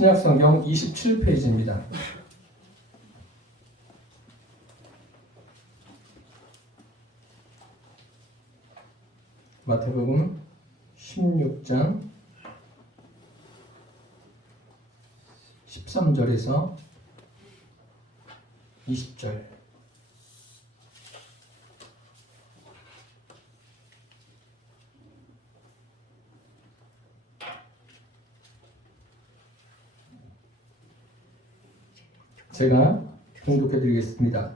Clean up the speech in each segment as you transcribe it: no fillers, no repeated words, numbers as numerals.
신약성경 27페이지입니다. 마태복음 16장 13절에서 20절. 제가 봉독해 드리겠습니다.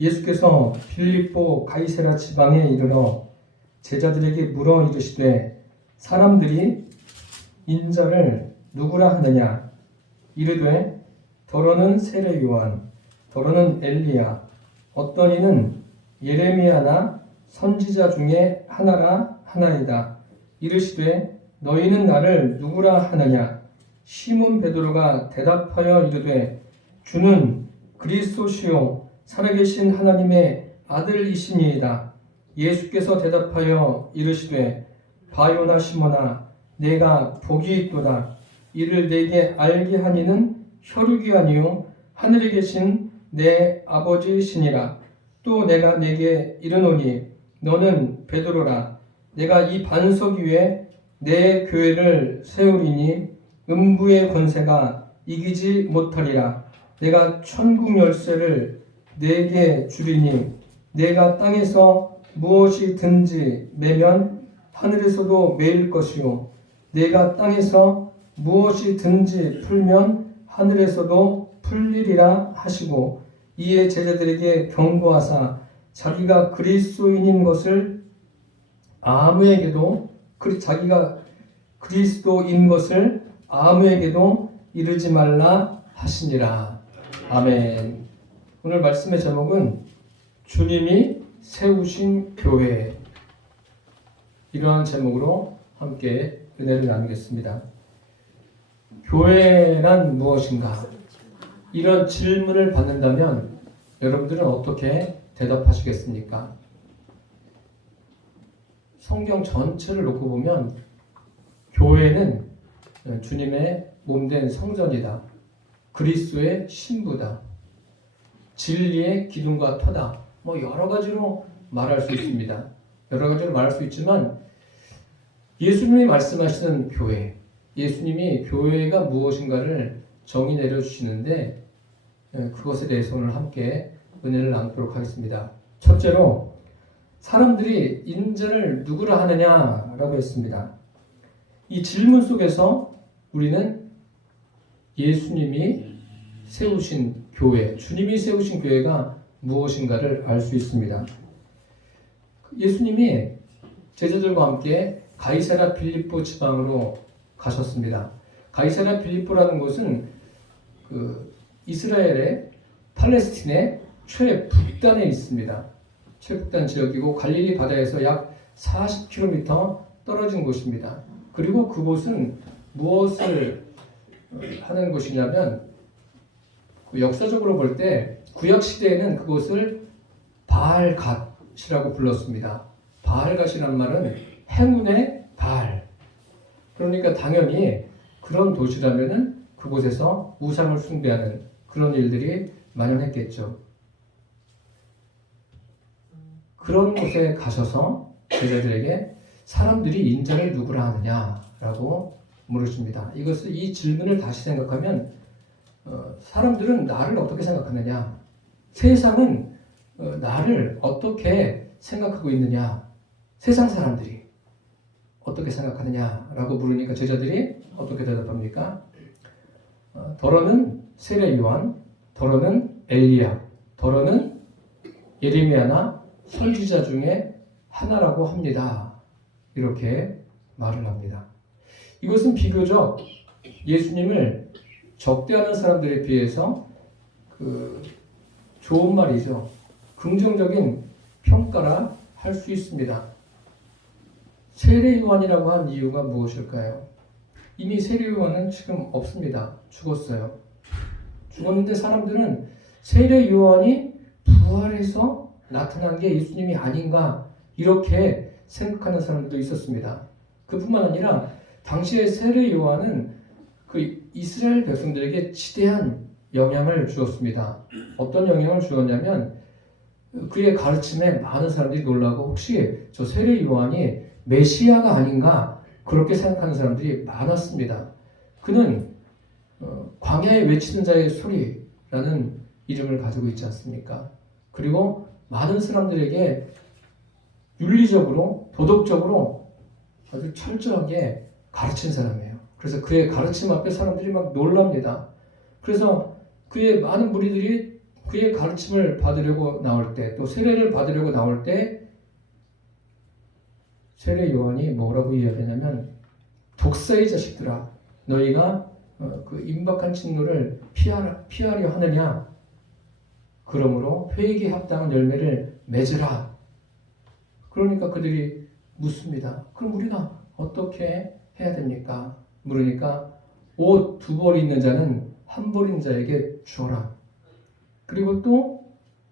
예수께서 빌립보 가이사랴 지방에 이르러 제자들에게 물어 이르시되 사람들이 인자를 누구라 하느냐? 이르되 더러는 세례 요한, 더러는 엘리야, 어떤 이는 예레미야나 선지자 중에 하나라 하나이다. 이르시되 너희는 나를 누구라 하느냐? 시몬 베드로가 대답하여 이르되 주는 그리스도시요 살아계신 하나님의 아들이시니이다. 예수께서 대답하여 이르시되 바요나 시몬아 내가 복이 있도다. 이를 내게 알게 하니는 혈육이 아니요 하늘에 계신 내 아버지시니라. 또 내가 내게 이르노니 너는 베드로라. 내가 이 반석 위에 내 교회를 세우리니 음부의 권세가 이기지 못하리라. 내가 천국 열쇠를 내게 주리니 내가 땅에서 무엇이든지 매면 하늘에서도 매일 것이요 내가 땅에서 무엇이든지 풀면 하늘에서도 풀리리라 하시고 이에 제자들에게 경고하사 자기가 그리스도인인 것을 아무에게도 자기가 그리스도인 것을 아무에게도 이르지 말라 하시니라. 아멘. 오늘 말씀의 제목은 주님이 세우신 교회, 이러한 제목으로 함께 은혜를 나누겠습니다. 교회란 무엇인가? 이런 질문을 받는다면 여러분들은 어떻게 대답하시겠습니까? 성경 전체를 놓고 보면 교회는 주님의 몸된 성전이다. 그리스도의 신부다. 진리의 기둥과 터다. 여러 가지로 말할 수 있습니다. 여러 가지로 말할 수 있지만 예수님이 말씀하시는 교회, 예수님이 교회가 무엇인가를 정의 내려주시는데 그것에 대해서 오늘 함께 은혜를 나누도록 하겠습니다. 첫째로 사람들이 인자를 누구라 하느냐라고 했습니다. 이 질문 속에서 우리는 예수님이 세우신 교회, 주님이 세우신 교회가 무엇인가를 알 수 있습니다. 예수님이 제자들과 함께 가이사랴 빌립보 지방으로 가셨습니다. 가이사랴 빌립보라는 곳은 이스라엘의 팔레스틴의 최북단에 있습니다. 최북단 지역이고 갈릴리 바다에서 약 40km 떨어진 곳입니다. 그리고 그곳은 무엇을 하는 곳이냐면 역사적으로 볼 때 구약 시대에는 그곳을 바알갓이라고 불렀습니다. 바알갓이란 말은 행운의 바알. 그러니까 당연히 그런 도시라면은 그곳에서 우상을 숭배하는 그런 일들이 만연했겠죠. 그런 곳에 가셔서 제자들에게 사람들이 인자를 누구라 하느냐라고 물으십니다. 이 질문을 다시 생각하면 사람들은 나를 어떻게 생각하느냐? 세상은 나를 어떻게 생각하고 있느냐? 세상 사람들이 어떻게 생각하느냐라고 물으니까 제자들이 어떻게 대답합니까? 더러는 세례 요한, 더러는 엘리야, 더러는 예레미야나 선지자 중에 하나라고 합니다. 이렇게 말을 합니다. 이것은 비교적 예수님을 적대하는 사람들에 비해서 좋은 말이죠. 긍정적인 평가라 할 수 있습니다. 세례 요한이라고 한 이유가 무엇일까요? 이미 세례 요한은 지금 없습니다. 죽었어요. 죽었는데 사람들은 세례 요한이 부활해서 나타난 게 예수님이 아닌가 이렇게 생각하는 사람들도 있었습니다. 그뿐만 아니라 당시에 세례 요한은 그 이스라엘 백성들에게 지대한 영향을 주었습니다. 어떤 영향을 주었냐면 그의 가르침에 많은 사람들이 놀라고 혹시 저 세례 요한이 메시아가 아닌가 그렇게 생각하는 사람들이 많았습니다. 그는 광야에 외치는 자의 소리라는 이름을 가지고 있지 않습니까? 그리고 많은 사람들에게 윤리적으로 도덕적으로 아주 철저하게 가르친 사람이에요. 그래서 그의 가르침 앞에 사람들이 막 놀랍니다. 그래서 그의 많은 무리들이 그의 가르침을 받으려고 나올 때, 또 세례를 받으려고 나올 때 세례 요한이 뭐라고 이야기하냐면 독사의 자식들아 너희가 그 임박한 진노를 피하려 하느냐 그러므로 회개에 합당한 열매를 맺으라. 그러니까 그들이 묻습니다. 그럼 우리가 어떻게 해야 됩니까? 물으니까 옷 2벌 있는 자는 1벌 있는 자에게 주어라. 그리고 또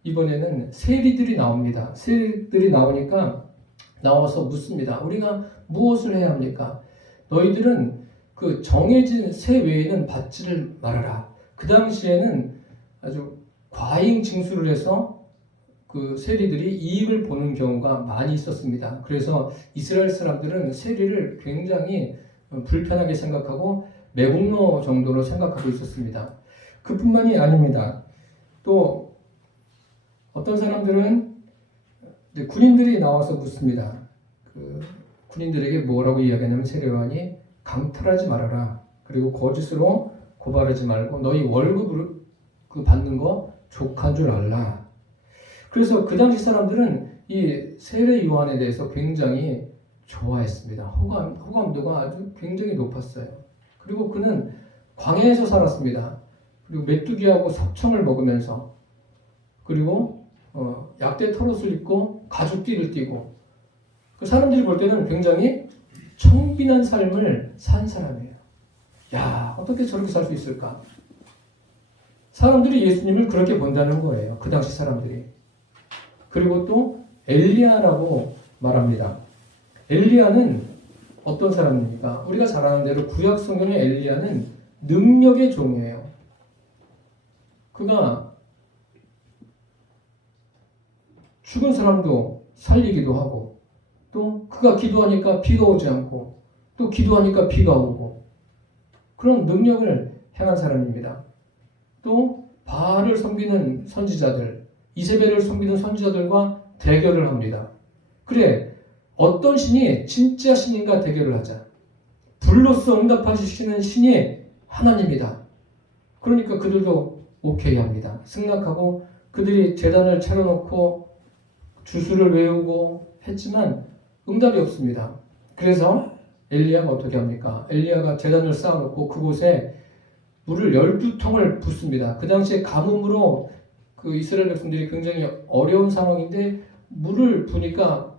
이번에는 세리들이 나옵니다. 세리들이 나와서 묻습니다. 우리가 무엇을 해야 합니까? 너희들은 그 정해진 세 외에는 받지를 말아라. 그 당시에는 아주 과잉 징수를 해서 그 세리들이 이익을 보는 경우가 많이 있었습니다. 그래서 이스라엘 사람들은 세리를 굉장히 불편하게 생각하고 매국노 정도로 생각하고 있었습니다. 그뿐만이 아닙니다. 또 어떤 사람들은 군인들이 나와서 묻습니다. 그 군인들에게 뭐라고 이야기하냐면 세례 요한이 강탈하지 말아라. 그리고 거짓으로 고발하지 말고 너희 월급을 그 받는 거 족한 줄 알라. 그래서 그 당시 사람들은 이 세례 요한에 대해서 굉장히 좋아했습니다. 호감도가 아주 굉장히 높았어요. 그리고 그는 광야에서 살았습니다. 그리고 메뚜기하고 석청을 먹으면서 그리고 약대 털옷을 입고 가죽띠를 띠고 그 사람들이 볼 때는 굉장히 청빈한 삶을 산 사람이에요. 야, 어떻게 저렇게 살 수 있을까? 사람들이 예수님을 그렇게 본다는 거예요. 그 당시 사람들이. 그리고 또 엘리야라고 말합니다. 엘리야는 어떤 사람입니까? 우리가 잘 아는 대로 구약 성경의 엘리야는 능력의 종이에요. 그가 죽은 사람도 살리기도 하고 또 그가 기도하니까 비가 오지 않고 또 기도하니까 비가 오고 그런 능력을 행한 사람입니다. 또 바알을 섬기는 선지자들, 이세벨을 섬기는 선지자들과 대결을 합니다. 그래, 어떤 신이 진짜 신인가 대결을 하자. 불로써 응답하시는 신이 하나님이다. 그러니까 그들도 오케이 합니다. 승낙하고 그들이 제단을 차려놓고 주수를 외우고 했지만 응답이 없습니다. 그래서 엘리야가 어떻게 합니까? 엘리야가 제단을 쌓아놓고 그곳에 물을 12통을 붓습니다. 그 당시에 가뭄으로 그 이스라엘 백성들이 굉장히 어려운 상황인데 물을 부니까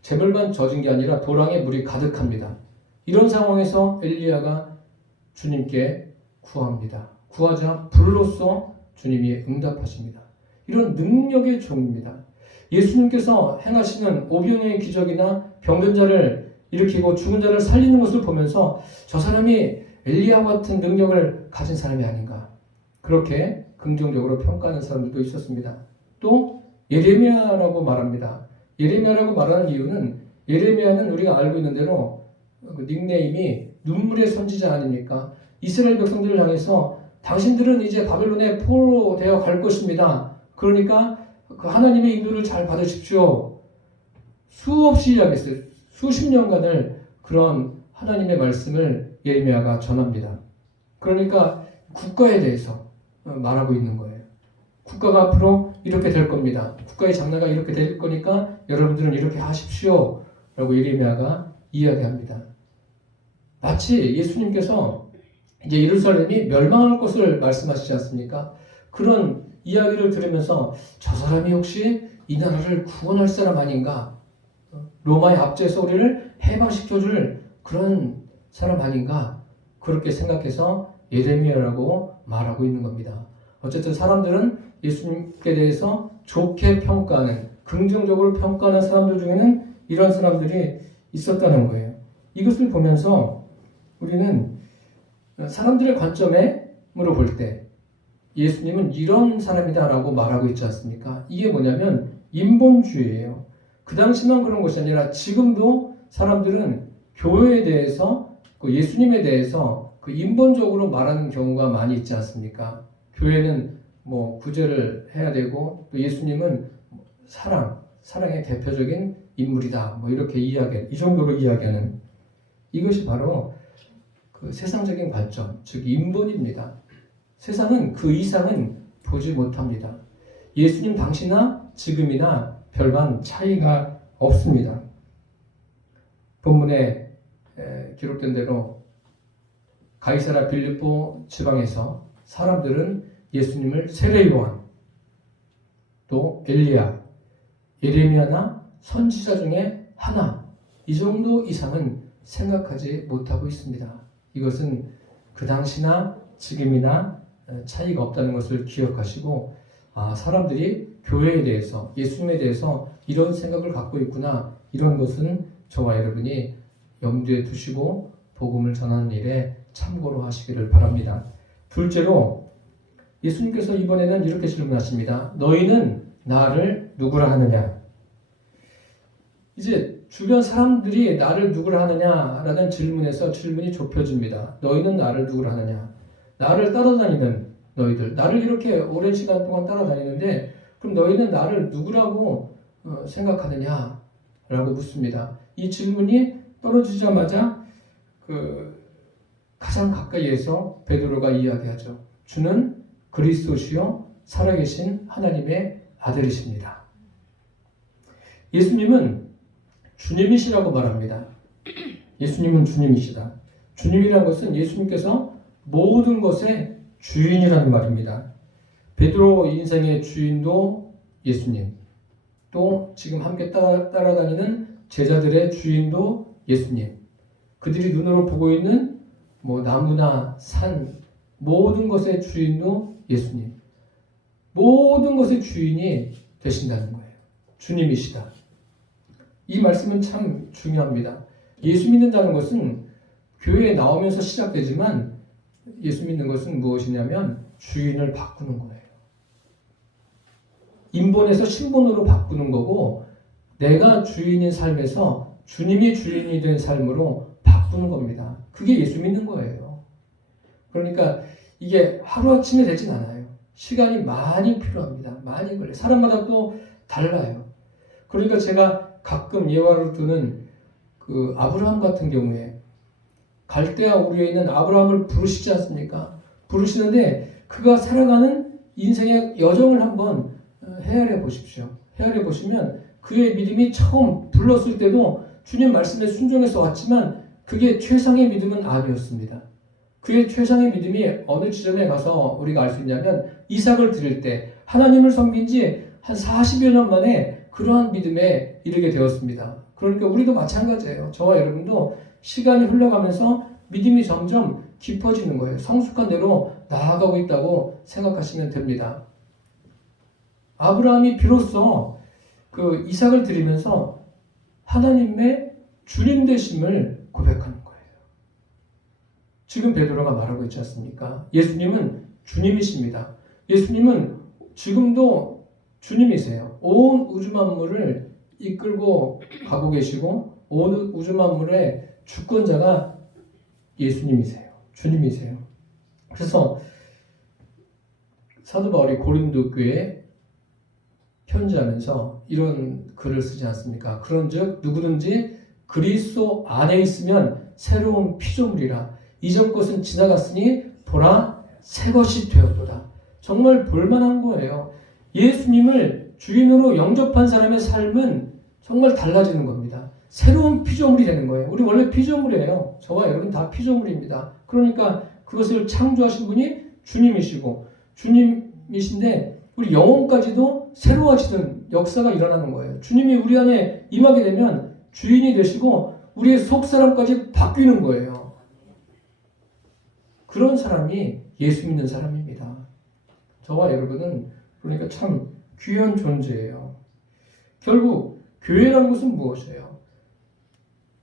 재물만 젖은 게 아니라 도랑에 물이 가득합니다. 이런 상황에서 엘리야가 주님께 구합니다. 구하자 불로써 주님이 응답하십니다. 이런 능력의 종입니다. 예수님께서 행하시는 오병이의 기적이나 병든 자를 일으키고 죽은 자를 살리는 것을 보면서 저 사람이 엘리야와 같은 능력을 가진 사람이 아닌가 그렇게 긍정적으로 평가하는 사람들도 있었습니다. 또 예레미야라고 말합니다. 예레미야라고 말하는 이유는 예레미야는 우리가 알고 있는 대로 그 닉네임이 눈물의 선지자 아닙니까? 이스라엘 백성들을 향해서 당신들은 이제 바벨론에 포로되어 갈 것입니다. 그러니까 그 하나님의 인도를 잘 받으십시오. 수없이 이야기했어요. 수십 년간을 그런 하나님의 말씀을 예레미야가 전합니다. 그러니까 국가에 대해서 말하고 있는 거예요. 국가가 앞으로 이렇게 될 겁니다. 국가의 장래가 이렇게 될 거니까 여러분들은 이렇게 하십시오. 라고 예레미야가 이야기합니다. 마치 예수님께서 이제 예루살렘이 멸망할 것을 말씀하시지 않습니까? 그런 이야기를 들으면서 저 사람이 혹시 이 나라를 구원할 사람 아닌가? 로마의 압제에서 우리를 해방시켜줄 그런 사람 아닌가? 그렇게 생각해서 예레미야라고 말하고 있는 겁니다. 어쨌든 사람들은 예수님께 대해서 좋게 평가하는, 긍정적으로 평가하는 사람들 중에는 이런 사람들이 있었다는 거예요. 이것을 보면서 우리는 사람들의 관점으로 볼 때 예수님은 이런 사람이다라고 말하고 있지 않습니까? 이게 뭐냐면 인본주의예요. 그 당시만 그런 것이 아니라 지금도 사람들은 교회에 대해서 예수님에 대해서 인본적으로 말하는 경우가 많이 있지 않습니까? 교회는 뭐 구제를 해야 되고 또 예수님은 사랑의 대표적인 인물이다. 뭐 이렇게 이 정도로 이야기하는 이것이 바로 그 세상적인 관점, 즉 인본입니다. 세상은 그 이상은 보지 못합니다. 예수님 당시나 지금이나 별반 차이가 없습니다. 본문에 기록된 대로 가이사라 빌립보 지방에서 사람들은 예수님을 세례 요한, 또 엘리야, 예레미야나 선지자 중에 하나, 이 정도 이상은 생각하지 못하고 있습니다. 이것은 그 당시나 지금이나 차이가 없다는 것을 기억하시고, 사람들이 교회에 대해서, 예수님에 대해서 이런 생각을 갖고 있구나, 이런 것은 저와 여러분이 염두에 두시고 복음을 전하는 일에 참고로 하시기를 바랍니다. 둘째로 예수님께서 이번에는 이렇게 질문하십니다. 너희는 나를 누구라 하느냐? 이제 주변 사람들이 나를 누구라 하느냐라는 질문에서 질문이 좁혀집니다. 너희는 나를 누구라 하느냐? 나를 따라다니는 너희들, 나를 이렇게 오랜 시간 동안 따라다니는데 그럼 너희는 나를 누구라고 생각하느냐? 라고 묻습니다. 이 질문이 떨어지자마자 가장 가까이에서 베드로가 이야기하죠. 주는 그리스도시요 살아계신 하나님의 아들이십니다. 예수님은 주님이시라고 말합니다. 예수님은 주님이시다. 주님이라는 것은 예수님께서 모든 것의 주인이라는 말입니다. 베드로 인생의 주인도 예수님, 또 지금 함께 따라다니는 제자들의 주인도 예수님, 그들이 눈으로 보고 있는 나무나 산, 모든 것의 주인도 예수님, 모든 것의 주인이 되신다는 거예요. 주님이시다. 이 말씀은 참 중요합니다. 예수 믿는다는 것은 교회에 나오면서 시작되지만 예수 믿는 것은 무엇이냐면 주인을 바꾸는 거예요. 인본에서 신본으로 바꾸는 거고 내가 주인인 삶에서 주님이 주인이 된 삶으로 바꾸는 겁니다. 그게 예수 믿는 거예요. 그러니까 이게 하루아침에 되진 않아요. 시간이 많이 필요합니다. 많이 걸려요. 사람마다 또 달라요. 그러니까 제가 가끔 예화를 두는 아브라함 같은 경우에 갈대아 우르에 있는 아브라함을 부르시지 않습니까? 부르시는데 그가 살아가는 인생의 여정을 한번 헤아려 보십시오. 헤아려 보시면 그의 믿음이 처음 불렀을 때도 주님 말씀에 순종해서 왔지만 그게 최상의 믿음은 아니었습니다. 그의 최상의 믿음이 어느 지점에 가서 우리가 알 수 있냐면 이삭을 드릴 때 하나님을 섬긴 지 한 40여 년 만에 그러한 믿음에 이르게 되었습니다. 그러니까 우리도 마찬가지예요. 저와 여러분도 시간이 흘러가면서 믿음이 점점 깊어지는 거예요. 성숙한 대로 나아가고 있다고 생각하시면 됩니다. 아브라함이 비로소 이삭을 드리면서 하나님의 주님 되심을 고백하는 거예요. 지금 베드로가 말하고 있지 않습니까? 예수님은 주님이십니다. 예수님은 지금도 주님이세요. 온 우주 만물을 이끌고 가고 계시고 온 우주 만물의 주권자가 예수님이세요. 주님이세요. 그래서 사도 바울이 고린도 교회에 편지하면서 이런 글을 쓰지 않습니까? 그런즉 누구든지 그리스도 안에 있으면 새로운 피조물이라 이전 것은 지나갔으니 보라 새 것이 되었도다. 정말 볼만한 거예요. 예수님을 주인으로 영접한 사람의 삶은 정말 달라지는 겁니다. 새로운 피조물이 되는 거예요. 우리 원래 피조물이에요. 저와 여러분 다 피조물입니다. 그러니까 그것을 창조하신 분이 주님이시고 주님이신데 우리 영혼까지도 새로워지는 역사가 일어나는 거예요. 주님이 우리 안에 임하게 되면 주인이 되시고 우리의 속사람까지 바뀌는 거예요. 그런 사람이 예수 믿는 사람입니다. 저와 여러분은 그러니까 참 귀한 존재예요. 결국 교회라는 것은 무엇이에요?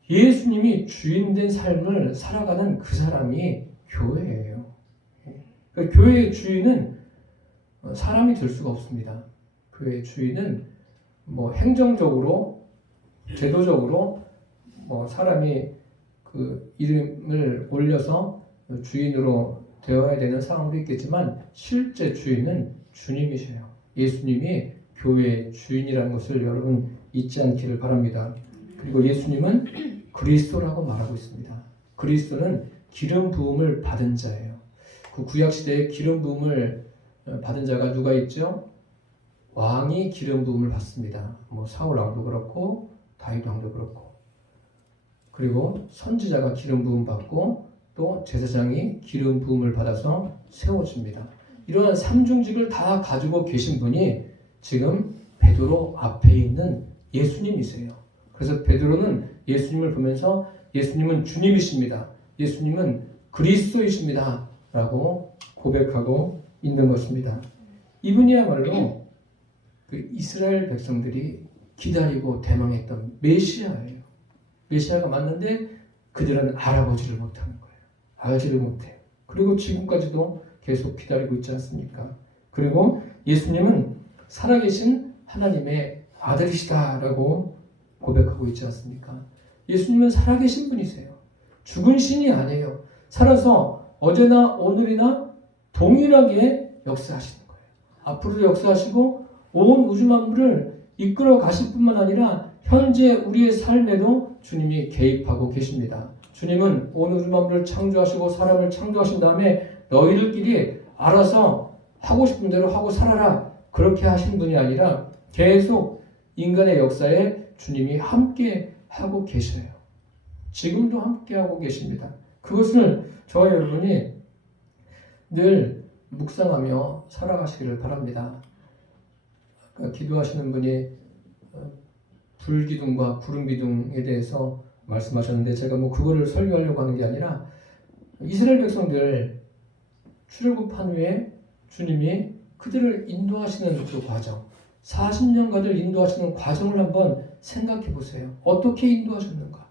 예수님이 주인된 삶을 살아가는 그 사람이 교회예요. 그러니까 교회의 주인은 사람이 될 수가 없습니다. 교회의 주인은 뭐 행정적으로, 제도적으로 뭐 사람이 그 이름을 올려서 주인으로 되어야 되는 상황도 있겠지만 실제 주인은 주님이세요. 예수님이 교회의 주인이라는 것을 여러분 잊지 않기를 바랍니다. 그리고 예수님은 그리스도라고 말하고 있습니다. 그리스도는 기름 부음을 받은 자예요. 그 구약 시대에 기름 부음을 받은 자가 누가 있죠? 왕이 기름 부음을 받습니다. 뭐 사울 왕도 그렇고 다윗 왕도 그렇고, 그리고 선지자가 기름 부음 받고 또 제사장이 기름 부음을 받아서 세워집니다. 이러한 삼중직을 다 가지고 계신 분이 지금 베드로 앞에 있는 예수님이세요. 그래서 베드로는 예수님을 보면서 예수님은 주님이십니다. 예수님은 그리스도이십니다. 라고 고백하고 있는 것입니다. 이분이야말로 그 이스라엘 백성들이 기다리고 대망했던 메시아예요. 메시아가 맞는데 그들은 알아보지를 못하는 거예요. 알지를 못해요. 그리고 지금까지도 계속 기다리고 있지 않습니까? 그리고 예수님은 살아계신 하나님의 아들이시다라고 고백하고 있지 않습니까? 예수님은 살아계신 분이세요. 죽은 신이 아니에요. 살아서 어제나 오늘이나 동일하게 역사하시는 거예요. 앞으로도 역사하시고 온 우주 만물을 이끌어 가실 뿐만 아니라 현재 우리의 삶에도 주님이 개입하고 계십니다. 주님은 온 우주 만물을 창조하시고 사람을 창조하신 다음에 너희들끼리 알아서 하고 싶은 대로 하고 살아라, 그렇게 하신 분이 아니라 계속 인간의 역사에 주님이 함께 하고 계셔요. 지금도 함께 하고 계십니다. 그것을 저와 여러분이 늘 묵상하며 살아가시기를 바랍니다. 기도하시는 분이 불기둥과 구름기둥에 대해서 말씀하셨는데, 제가 뭐 그거를 설교하려고 하는 게 아니라 이스라엘 백성들 출애굽한 후에 주님이 그들을 인도하시는 그 과정, 40년간을 인도하시는 과정을 한번 생각해 보세요. 어떻게 인도하셨는가?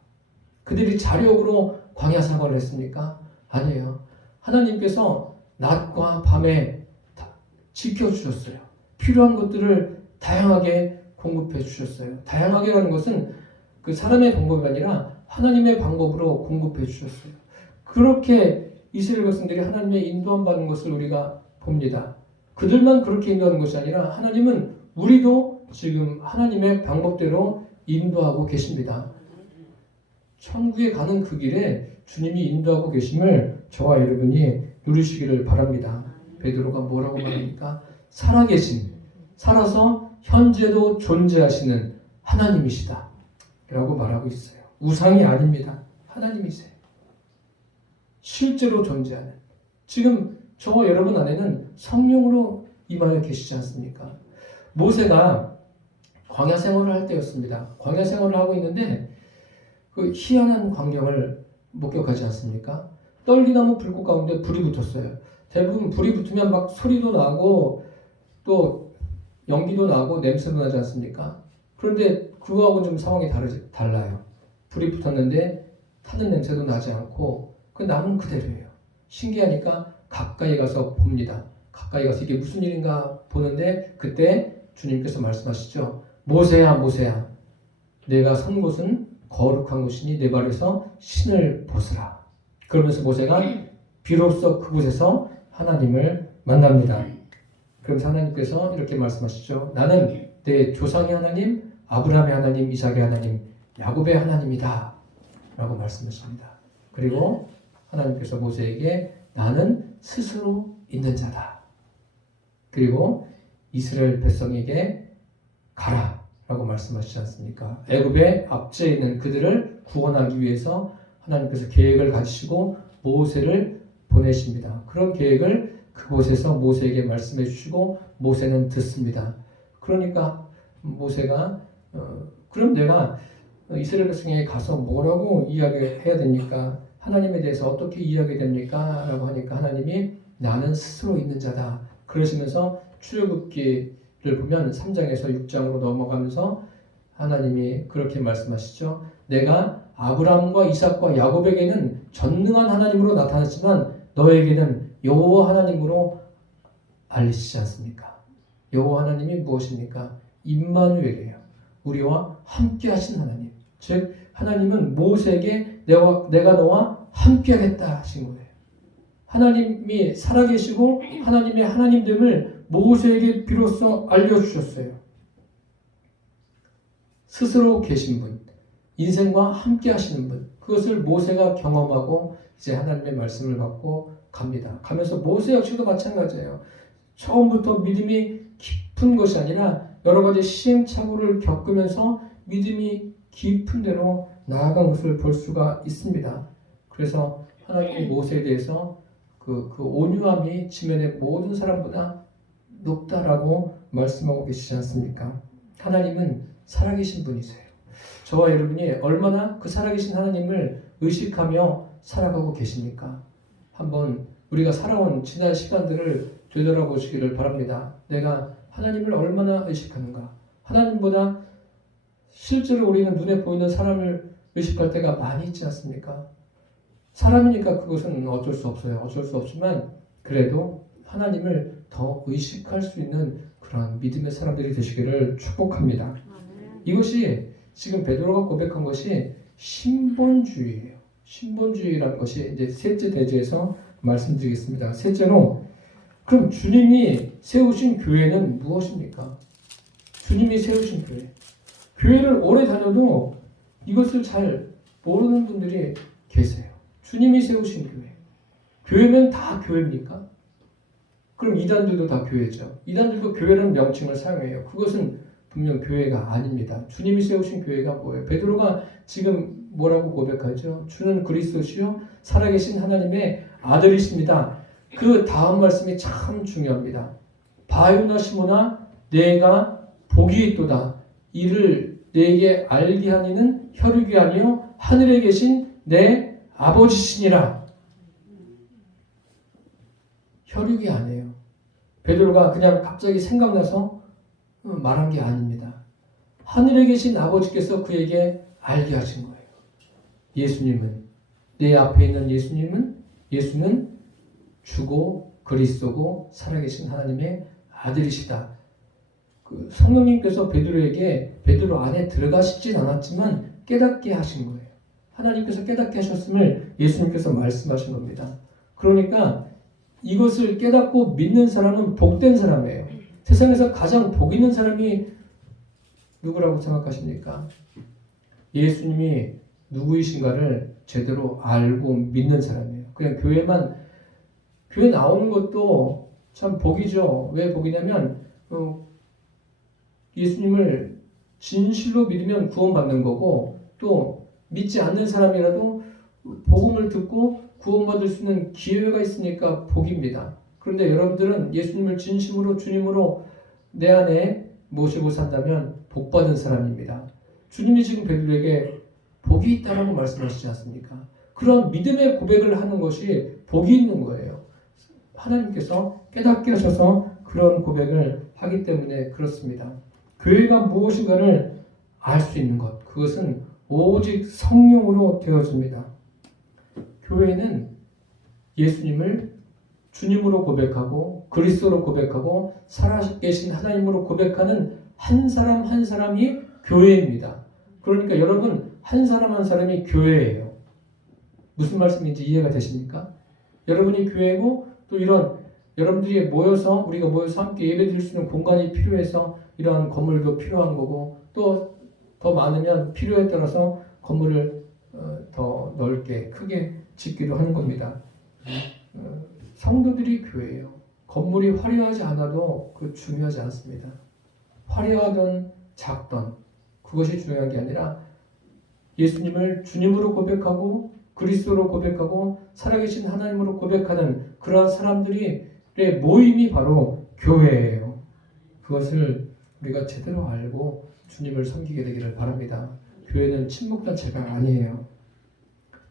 그들이 자력으로 광야 생활을 했습니까? 아니에요. 하나님께서 낮과 밤에 지켜주셨어요. 필요한 것들을 다양하게 공급해 주셨어요. 다양하게라는 것은 그 사람의 방법이 아니라 하나님의 방법으로 공급해 주셨어요. 그렇게 이스라엘 백성들이 하나님의 인도함 받는 것을 우리가 봅니다. 그들만 그렇게 인도하는 것이 아니라 하나님은 우리도 지금 하나님의 방법대로 인도하고 계십니다. 천국에 가는 그 길에 주님이 인도하고 계심을 저와 여러분이 누리시기를 바랍니다. 베드로가 뭐라고 말합니까? 살아계신, 살아서 현재도 존재하시는 하나님이시다 라고 말하고 있어요. 우상이 아닙니다. 하나님이세요. 실제로 존재하는. 지금 저와 여러분 안에는 성령으로 임하여 계시지 않습니까? 모세가 광야 생활을 할 때였습니다. 광야 생활을 하고 있는데 그 희한한 광경을 목격하지 않습니까? 떨기나무 불꽃 가운데 불이 붙었어요. 대부분 불이 붙으면 막 소리도 나고 또 연기도 나고 냄새도 나지 않습니까? 그런데 그거하고는 좀 상황이 달라요. 불이 붙었는데 타는 냄새도 나지 않고 그 나무는 그대로예요. 신기하니까 가까이 가서 봅니다. 가까이 가서 이게 무슨 일인가 보는데 그때 주님께서 말씀하시죠. 모세야, 모세야, 내가 선 곳은 거룩한 곳이니 내 발에서 신을 벗으라. 그러면서 모세가 비로소 그곳에서 하나님을 만납니다. 그러면서 하나님께서 이렇게 말씀하시죠. 나는 내 조상의 하나님, 아브라함의 하나님, 이삭의 하나님, 야곱의 하나님이다 라고 말씀하십니다. 그리고 하나님께서 모세에게 나는 스스로 있는 자다. 그리고 이스라엘 백성에게 가라 라고 말씀하시지 않습니까? 애굽의 압제에 있는 그들을 구원하기 위해서 하나님께서 계획을 가지시고 모세를 보내십니다. 그런 계획을 그곳에서 모세에게 말씀해 주시고 모세는 듣습니다. 그러니까 모세가 그럼 내가 이스라엘 백성에게 가서 뭐라고 이야기해야 됩니까? 하나님에 대해서 어떻게 이야기해야 됩니까? 라고 하니까 하나님이 나는 스스로 있는 자다. 그러시면서 출애굽기를 보면 3장에서 6장으로 넘어가면서 하나님이 그렇게 말씀하시죠. 내가 아브라함과 이삭과 야곱에게는 전능한 하나님으로 나타났지만 너에게는 여호와 하나님으로 알리시지 않습니까? 여호와 하나님이 무엇입니까? 임마누엘이에요. 우리와 함께 하신 하나님. 즉 하나님은 모세에게 내가 너와 함께 하겠다 하신 거예요. 하나님이 살아계시고 하나님의 하나님됨을 모세에게 비로소 알려주셨어요. 스스로 계신 분, 인생과 함께 하시는 분, 그것을 모세가 경험하고 이제 하나님의 말씀을 받고 갑니다. 가면서 모세 역시도 마찬가지예요. 처음부터 믿음이 깊은 것이 아니라 여러 가지 시행착오를 겪으면서 믿음이 깊은 대로 나아간 것을 볼 수가 있습니다. 그래서 하나님이 모세에 대해서 그 온유함이 지면의 모든 사람보다 높다라고 말씀하고 계시지 않습니까? 하나님은 살아계신 분이세요. 저와 여러분이 얼마나 그 살아계신 하나님을 의식하며 살아가고 계십니까? 한번 우리가 살아온 지난 시간들을 되돌아보시기를 바랍니다. 내가 하나님을 얼마나 의식하는가? 하나님보다 실제로 우리는 눈에 보이는 사람을 의식할 때가 많이 있지 않습니까? 사람이니까 그것은 어쩔 수 없어요. 어쩔 수 없지만 그래도 하나님을 더 의식할 수 있는 그런 믿음의 사람들이 되시기를 축복합니다. 이것이 지금 베드로가 고백한 것이 신본주의예요. 신본주의라는 것이 이제 셋째 대제에서 말씀드리겠습니다. 셋째로, 그럼 주님이 세우신 교회는 무엇입니까? 주님이 세우신 교회. 교회를 오래 다녀도 이것을 잘 모르는 분들이 계세요. 주님이 세우신 교회. 교회면 다 교회입니까? 그럼 이단들도 다 교회죠. 이단들도 교회라는 명칭을 사용해요. 그것은 분명 교회가 아닙니다. 주님이 세우신 교회가 뭐예요? 베드로가 지금 뭐라고 고백하죠? 주는 그리스도시요 살아계신 하나님의 아들이십니다. 그 다음 말씀이 참 중요합니다. 바요나 시모나 내가 복이 있도다. 이를 내게 알게 하니는 혈육이 아니요 하늘에 계신 내 아버지시니라. 혈육이 아니에요. 베드로가 그냥 갑자기 생각나서 말한 게 아닙니다. 하늘에 계신 아버지께서 그에게 알게 하신 거예요. 예수님은, 내 앞에 있는 예수는 주고 그리스도고 살아계신 하나님의 아들이시다. 그 성령님께서 베드로 안에 들어가시진 않았지만 깨닫게 하신 거예요. 하나님께서 깨닫게 하셨음을 예수님께서 말씀하신 겁니다. 그러니까 이것을 깨닫고 믿는 사람은 복된 사람이에요. 세상에서 가장 복 있는 사람이 누구라고 생각하십니까? 예수님이 누구이신가를 제대로 알고 믿는 사람이에요. 그냥 교회 나오는 것도 참 복이죠. 왜 복이냐면 예수님을 진실로 믿으면 구원받는 거고, 또 믿지 않는 사람이라도 복음을 듣고 구원받을 수 있는 기회가 있으니까 복입니다. 그런데 여러분들은 예수님을 진심으로 주님으로 내 안에 모시고 산다면 복받은 사람입니다. 주님이 지금 베드로에게 복이 있다라고 말씀하시지 않습니까? 그런 믿음의 고백을 하는 것이 복이 있는 거예요. 하나님께서 깨닫게 하셔서 그런 고백을 하기 때문에 그렇습니다. 교회가 무엇인가를 알 수 있는 것, 그것은 오직 성령으로 되어집니다. 교회는 예수님을 주님으로 고백하고 그리스도로 고백하고 살아계신 하나님으로 고백하는 한 사람 한 사람이 교회입니다. 그러니까 여러분 한 사람 한 사람이 교회예요. 무슨 말씀인지 이해가 되십니까? 여러분이 교회고 또 이런 여러분들이 우리가 모여서 함께 예배드릴 수 있는 공간이 필요해서 이러한 건물도 필요한 거고, 또 더 많으면 필요에 따라서 건물을 더 넓게 크게 짓기도 하는 겁니다. 성도들이 교회예요. 건물이 화려하지 않아도 그 중요하지 않습니다. 화려하던 작던 그것이 중요한 게 아니라 예수님을 주님으로 고백하고 그리스도로 고백하고 살아계신 하나님으로 고백하는 그러한 사람들의 모임이 바로 교회예요. 그것을 우리가 제대로 알고 주님을 섬기게 되기를 바랍니다. 교회는 친목단체가 아니에요.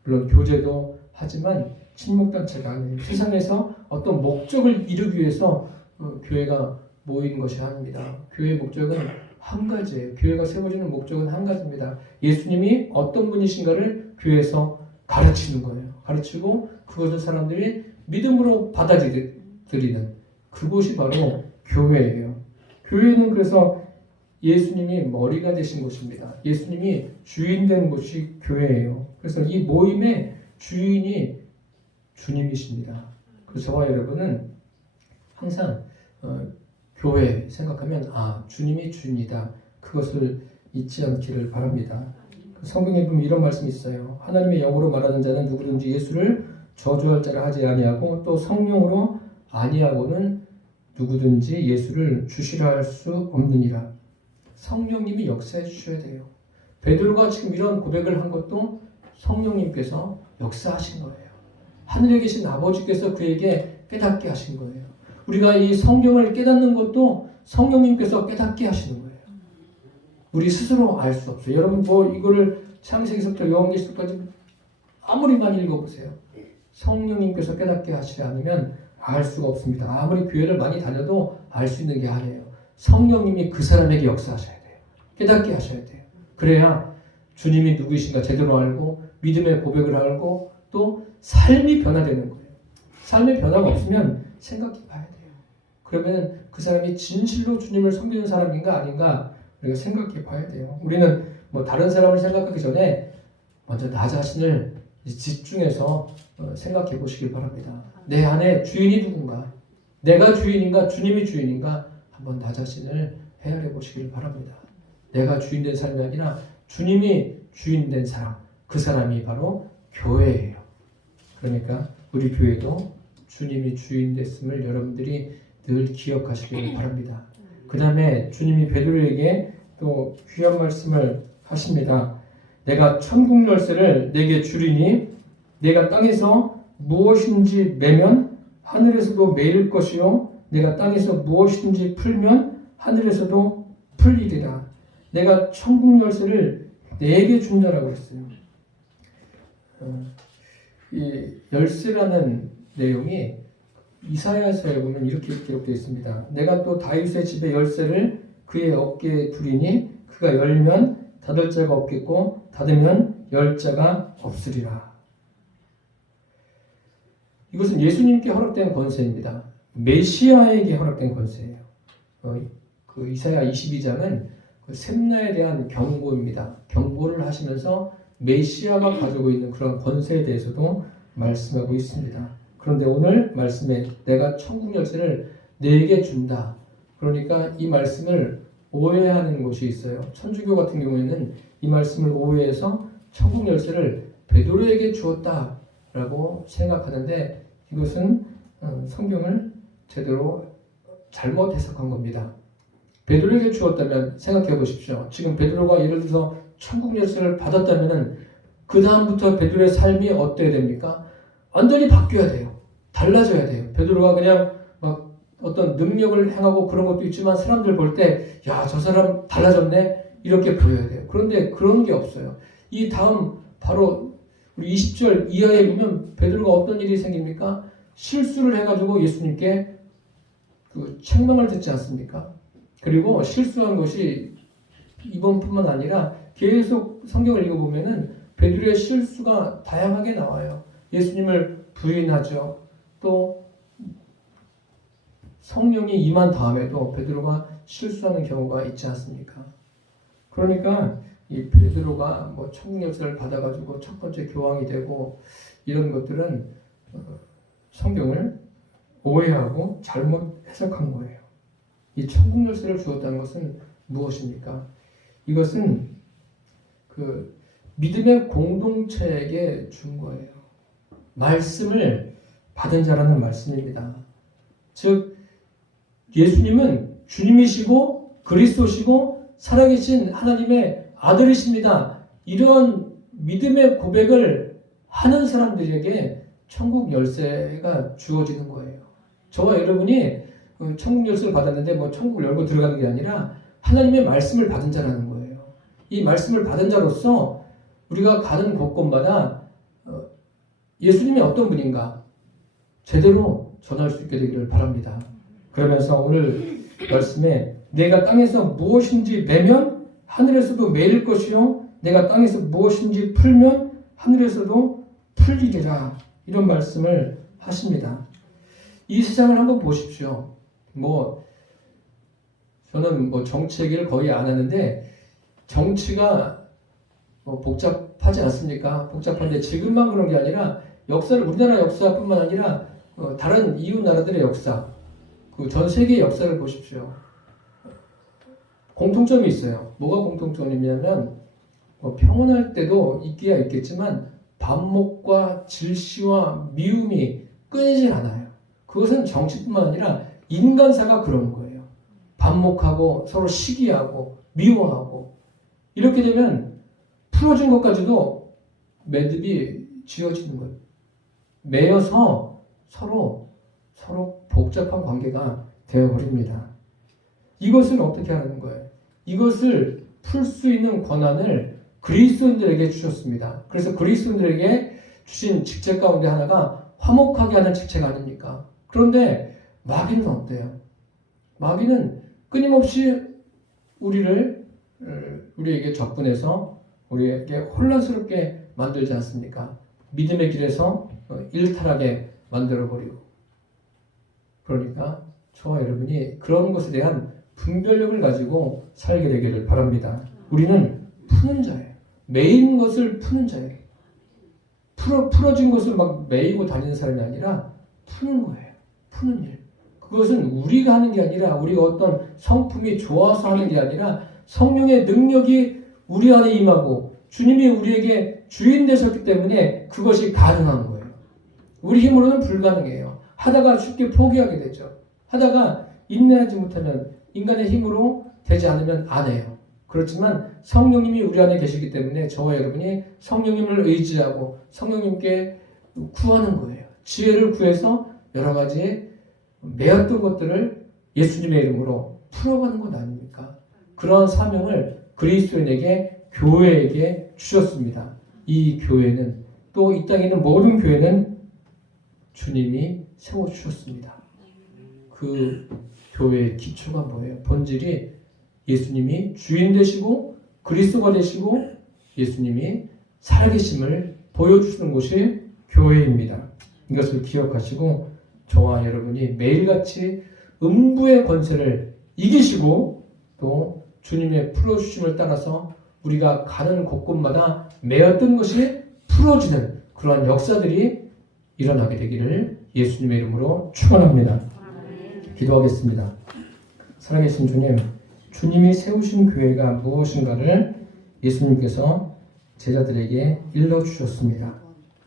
물론 교제도 하지만 친목단체가 아니에요. 세상에서 어떤 목적을 이루기 위해서 교회가 모이는 것이 아닙니다. 교회의 목적은 한 가지예요. 교회가 세워지는 목적은 한 가지입니다. 예수님이 어떤 분이신가를 교회에서 가르치는 거예요. 가르치고 그것을 사람들이 믿음으로 받아들이는 그곳이 바로 교회예요. 교회는 그래서 예수님이 머리가 되신 곳입니다. 예수님이 주인 된 곳이 교회예요. 그래서 이 모임의 주인이 주님이십니다. 그래서 저와 여러분은 항상 교회 생각하면 주님이 주인이다. 그것을 잊지 않기를 바랍니다. 성경에 보면 이런 말씀이 있어요. 하나님의 영으로 말하는 자는 누구든지 예수를 저주할 자라 하지 아니하고 또 성령으로 아니하고는 누구든지 예수를 주시라 할 수 없느니라. 성령님이 역사해 주셔야 돼요. 베드로가 지금 이런 고백을 한 것도 성령님께서 역사하신 거예요. 하늘에 계신 아버지께서 그에게 깨닫게 하신 거예요. 우리가 이 성경을 깨닫는 것도 성령님께서 깨닫게 하시는 거예요. 우리 스스로 알 수 없어요. 여러분 이거를 창세기서부터 요한계시록까지 아무리 많이 읽어보세요. 성령님께서 깨닫게 하시지 않으면 알 수가 없습니다. 아무리 교회를 많이 다녀도 알 수 있는 게 아니에요. 성령님이 그 사람에게 역사하셔야 돼요. 깨닫게 하셔야 돼요. 그래야 주님이 누구이신가 제대로 알고 믿음의 고백을 알고 또 삶이 변화되는 거예요. 삶의 변화가 없으면 생각해 봐야 돼요. 그러면 그 사람이 진실로 주님을 섬기는 사람인가 아닌가 우리가 생각해 봐야 돼요. 우리는 다른 사람을 생각하기 전에 먼저 나 자신을 집중해서 생각해 보시길 바랍니다. 내 안에 주인이 누군가? 내가 주인인가? 주님이 주인인가? 한번 나 자신을 헤아려 보시길 바랍니다. 내가 주인된 삶이 아니라 주님이 주인된 사람, 그 사람이 바로 교회예요. 그러니까 우리 교회도 주님이 주인 됐음을 여러분들이 늘 기억하시길 바랍니다. 그 다음에 주님이 베드로에게 또 귀한 말씀을 하십니다. 내가 천국 열쇠를 내게 주리니 내가 땅에서 무엇인지 매면 하늘에서도 매일 것이요 내가 땅에서 무엇인지 풀면 하늘에서도 풀리리라. 내가 천국 열쇠를 내게 준다라고 했어요. 이 열쇠라는 내용이 이사야서에 보면 이렇게 기록되어 있습니다. 내가 또 다윗의 집의 열쇠를 그의 어깨에 두리니 그가 열면 닫을 자가 없겠고 닫으면 열 자가 없으리라. 이것은 예수님께 허락된 권세입니다. 메시아에게 허락된 권세예요. 그 이사야 22장은 그 셈나에 대한 경고입니다. 경고를 하시면서 메시아가 가지고 있는 그런 권세에 대해서도 말씀하고 있습니다. 그런데 오늘 말씀에 내가 천국 열쇠를 내게 준다. 그러니까 이 말씀을 오해하는 곳이 있어요. 천주교 같은 경우에는 이 말씀을 오해해서 천국 열쇠를 베드로에게 주었다라고 생각하는데 이것은 성경을 제대로 잘못 해석한 겁니다. 베드로에게 주었다면 생각해 보십시오. 지금 베드로가 예를 들어서 천국 열쇠를 받았다면 그 다음부터 베드로의 삶이 어때야 됩니까? 완전히 바뀌어야 돼요. 달라져야 돼요. 베드로가 그냥 막 어떤 능력을 행하고 그런 것도 있지만 사람들 볼 때 야, 저 사람 달라졌네 이렇게 보여야 돼요. 그런데 그런 게 없어요. 이 다음 바로 우리 20절 이하에 보면 베드로가 어떤 일이 생깁니까? 실수를 해가지고 예수님께 그 책망을 듣지 않습니까? 그리고 실수한 것이 이번뿐만 아니라 계속 성경을 읽어보면은 베드로의 실수가 다양하게 나와요. 예수님을 부인하죠. 또 성령이 임한 다음에도 베드로가 실수하는 경우가 있지 않습니까? 그러니까 이 베드로가 천국 열쇠를 받아가지고 첫 번째 교황이 되고 이런 것들은 성경을 오해하고 잘못 해석한 거예요. 이 천국 열쇠를 주었다는 것은 무엇입니까? 이것은 그 믿음의 공동체에게 준 거예요. 말씀을 받은 자라는 말씀입니다. 즉 예수님은 주님이시고 그리스도시고 살아계신 하나님의 아들이십니다. 이런 믿음의 고백을 하는 사람들에게 천국 열쇠가 주어지는 거예요. 저와 여러분이 천국 열쇠를 받았는데 천국을 열고 들어가는 게 아니라 하나님의 말씀을 받은 자라는 거예요. 이 말씀을 받은 자로서 우리가 가는 곳곳마다 예수님이 어떤 분인가 제대로 전할 수 있게 되기를 바랍니다. 그러면서 오늘 말씀에 내가 땅에서 무엇인지 매면 하늘에서도 매일 것이요 내가 땅에서 무엇인지 풀면 하늘에서도 풀리리라 이런 말씀을 하십니다. 이 세상을 한번 보십시오. 저는 정치 얘기를 거의 안 하는데 정치가 복잡하지 않습니까? 복잡한데 지금만 그런 게 아니라 우리나라 역사뿐만 아니라 다른 이웃 나라들의 역사, 그 전 세계의 역사를 보십시오. 공통점이 있어요. 뭐가 공통점이냐면 평온할 때도 있기야 있겠지만 반목과 질시와 미움이 끊이질 않아요. 그것은 정치뿐만 아니라 인간사가 그런 거예요. 반목하고 서로 시기하고 미워하고 이렇게 되면 풀어진 것까지도 매듭이 지어지는 거예요. 매여서 서로 복잡한 관계가 되어버립니다. 이것을 어떻게 하는 거예요? 이것을 풀 수 있는 권한을 그리스도인들에게 주셨습니다. 그래서 그리스도인들에게 주신 직책 가운데 하나가 화목하게 하는 직책 아닙니까? 그런데 마귀는 어때요? 마귀는 끊임없이 우리에게 접근해서 우리에게 혼란스럽게 만들지 않습니까? 믿음의 길에서 일탈하게 만들어버리고. 그러니까 저와 여러분이 그런 것에 대한 분별력을 가지고 살게 되기를 바랍니다. 우리는 푸는 자예요. 매인 것을 푸는 자예요. 풀어진 것을 막 매이고 다니는 사람이 아니라 푸는 거예요. 푸는 일. 그것은 우리가 하는 게 아니라 우리가 어떤 성품이 좋아서 하는 게 아니라 성령의 능력이 우리 안에 임하고 주님이 우리에게 주인 되셨기 때문에 그것이 가능한 거예요. 우리 힘으로는 불가능해요. 하다가 쉽게 포기하게 되죠. 하다가 인내하지 못하면 인간의 힘으로 되지 않으면 안 해요. 그렇지만 성령님이 우리 안에 계시기 때문에 저와 여러분이 성령님을 의지하고 성령님께 구하는 거예요. 지혜를 구해서 여러 가지 매였던 것들을 예수님의 이름으로 풀어가는 것 아닙니까? 그러한 사명을 그리스도인에게 교회에게 주셨습니다. 이 교회는 또 이 땅에 있는 모든 교회는 주님이 세워주셨습니다. 그 교회의 기초가 뭐예요? 본질이 예수님이 주인 되시고 그리스도가 되시고 예수님이 살아계심을 보여주시는 곳이 교회입니다. 이것을 기억하시고 저와 여러분이 매일같이 음부의 권세를 이기시고 또 주님의 풀어주심을 따라서 우리가 가는 곳곳마다 매었던 것이 풀어지는 그러한 역사들이 일어나게 되기를 예수님의 이름으로 축원합니다. 기도하겠습니다. 살아계신 주님, 주님이 세우신 교회가 무엇인가를 예수님께서 제자들에게 일러주셨습니다.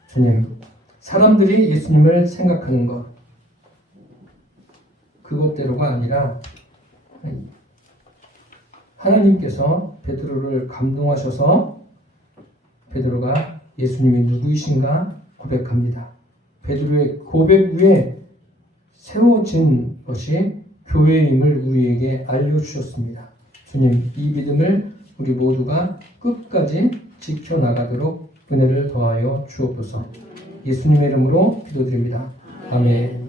주님, 사람들이 예수님을 생각하는 것, 그것대로가 아니라 하나님께서 베드로를 감동하셔서 베드로가 예수님이 누구이신가 고백합니다. 베드로의 고백 위에 세워진 것이 교회임을 우리에게 알려주셨습니다. 주님, 이 믿음을 우리 모두가 끝까지 지켜나가도록 은혜를 더하여 주옵소서. 예수님의 이름으로 기도드립니다. 아멘.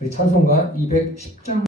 우리 찬송가 210장